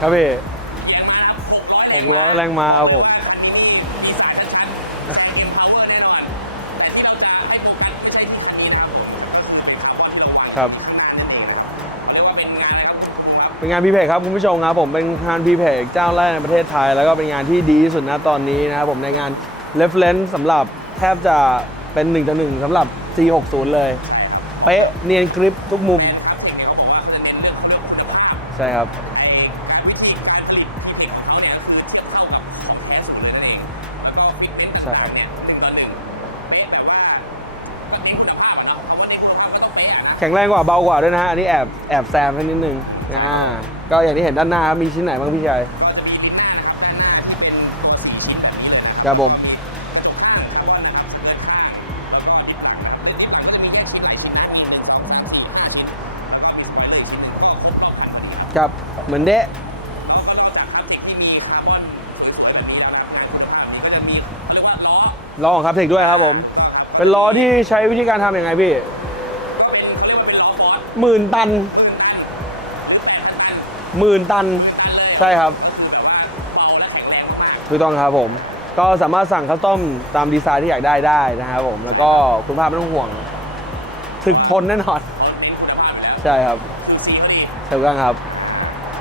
ครับพี่เกียร์มาแล้ว600หกร้อยแรงมาครับผมมีสายชัดชัดเกียร์พาวเวอร์แน่นอนแต่ที่เราจะให้โฟกัสไม่ใช่ที่คันนี้นะครับครับเรียกว่าเป็นงานอะไรครับเป็นงานพีเพครับคุณผู้ชมครับผมเป็นงานพีเพเจ้าแรกในประเทศไทย แล้วก็เป็นงานที่ดีที่สุดนะตอนนี้นะครับผมในงาน reference สำหรับแทบจะเป็น1ต่อ1สำหรับ C60 เลย เป๊ะเนียนกริปทุกมุม ใช่ครับ ช่ครัต่าบงๆเนี่ยหนึ่งต่อหนึ่งเป๊ะแบบว่าก็เน้นคุณภาพอะเนาะเพราะว่าเน้นคุณภาพก็ต้องเป๊ะอะแข็งแรงกว่าเบากว่าด้วยนะฮะอันนี้แอบแอบแซมให้นิดนึงอ่าก็อย่างที่เห็นด้านหน้าครับมีชิ้นไหนบ้างพี่ชายก็จะมีลิ้นหน้านะครับด้านหน้าจะเป็นตัวสีชิ้นแบบนี้เลยนะครับผมข้างแล้วก็นะครับสเกิร์ตข้างแล้วก็ดิบหลังนะครับเดินดิบหลังก็จะมีแค่ชิ้นไหนชิ้นหน้ามีหนึ่งสองสามสี่ห้าชิ้นแล้วก็มีสเกิร์ตเลยชิ้นหนึงก็ครบรอบพันพอดีนะครับ ครับเหมือนเดะ ล้อของครับเทคด้วยครับผม เป็นล้อที่ใช้วิธีการทำยังไงพี่หมื่นตันหมื่นตัน ใช่ครับถูกต้องครับผม ก็สามารถสั่งคัสตอมตามดีไซน์ที่อยากได้ได้นะครับผม แล้วก็คุณภาพไม่ต้องห่วง ถึกทนแน่นอน ใช่ครับถูกต้องครับ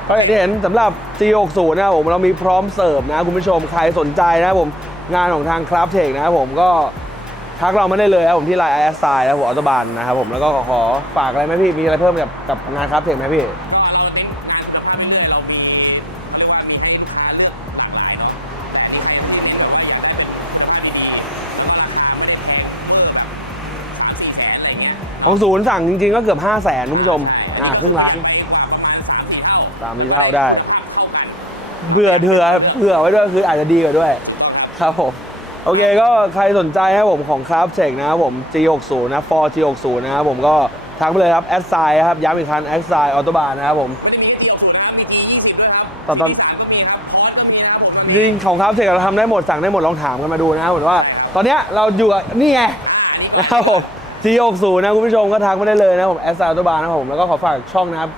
ก็อย่างที่เห็นสำหรับ G60 นะครับผมเรามีพร้อมเสิร์ฟนะคุณผู้ชมใครสนใจนะครับผม งานของทางคราฟเทคนะครับผมก็ทักเราไม่ได้เลยครับผมที่ไลน์ไอแอสไซนะครับผมอัตบานนะครับผมแล้วก็ขอขอฝากอะไรไหมพี่มีอะไรเพิ่มกับกับงานคราฟเทคไหมพี่ ก็เราเน้นงานคุณภาพเรื่อยๆเรามีเขาเรียกว่ามีให้ลูกค้าเลือกหลากหลายเนาะแต่ที่ใครที่เน้นแบบว่าอยากได้คุณภาพดีๆแล้วก็ราคาไม่ได้แพงเวอร์ครับสามสี่แสนอะไรเงี้ยของศูนย์สั่งจริงๆก็เกือบ 5 0 0แสนคุณผู้ชม อ่าครึ่งล้านไปประมาณสามสี่เท่าสามสี่เท่าได้ ภาพเข้ากันเผื่อเถื่อเผื่อไว้ด้วยคืออาจจะดีกว่าด้วย ครับผม โอเคก็ใครสนใจนะครับผมของคราฟเ e กนะครับผม G60 นะ for G60 นะครับผมก็ทักไปเลยครับแอดไซครับย้ำอีกครั้งแอดไซออโตบานนะครับผมไม่ได้มีแค่ดีออกสูนะครับมีดียี่สิบด้วยครับตอนตอนมีสามก็มีครับคอร์สก็มีนะครับผมจริงๆของคราฟเ e กเราทำได้หมดสั่งได้หมดลองถามกันมาดูนะครับผมว่า ตอนเนี้ยเราอยู่กับนี่ไงนะครับผม G60 นะคุณผู้ชมก็ทักมาได้เลยนะครับผมแอดไซออโตบานนะครับผมแล้วก็ขอฝากช่องนะครับ